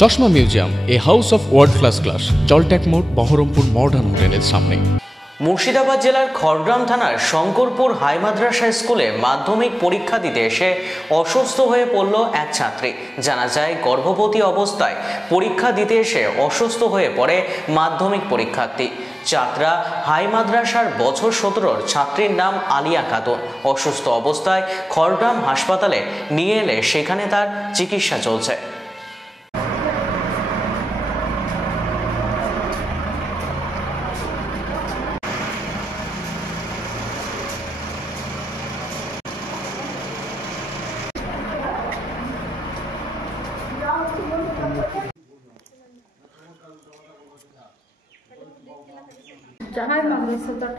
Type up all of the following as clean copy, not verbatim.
চশমা museum, a house of world class, জলট্যাক মোড়, বহরমপুর মডার্ন হোটেলের সামনে। মুর্শিদাবাদ জেলার খড়গ্রাম থানার শঙ্করপুর হাই মাদ্রাসা স্কুলে মাধ্যমিক পরীক্ষা দিতে এসে অসুস্থ হয়ে পড়ল এক ছাত্রী। জানা যায়, গর্ভবতী অবস্থায় পরীক্ষা দিতে এসে অসুস্থ হয়ে পড়ে মাধ্যমিক পরীক্ষার্থী। চাতরা হাই মাদ্রাসার বছর 17-র ছাত্রীর নাম আলিয়া খাতুন অসুস্থ অবস্থায় খড়গ্রাম হাসপাতালে নিয়ে এলে সেখানে তার চিকিৎসা চলছে।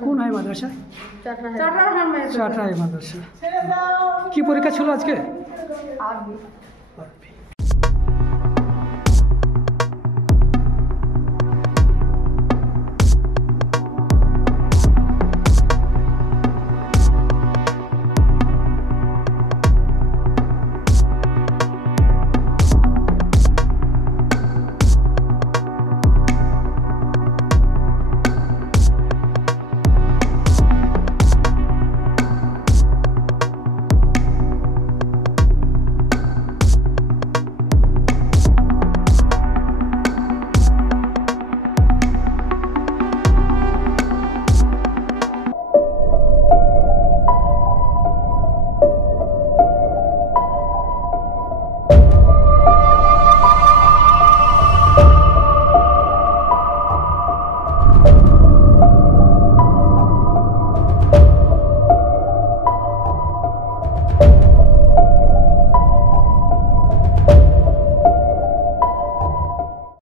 কোন হাই মাদ্রাসা? চাটরা হাই মাদ্রাসা। কি পরীক্ষা ছিল আজকে?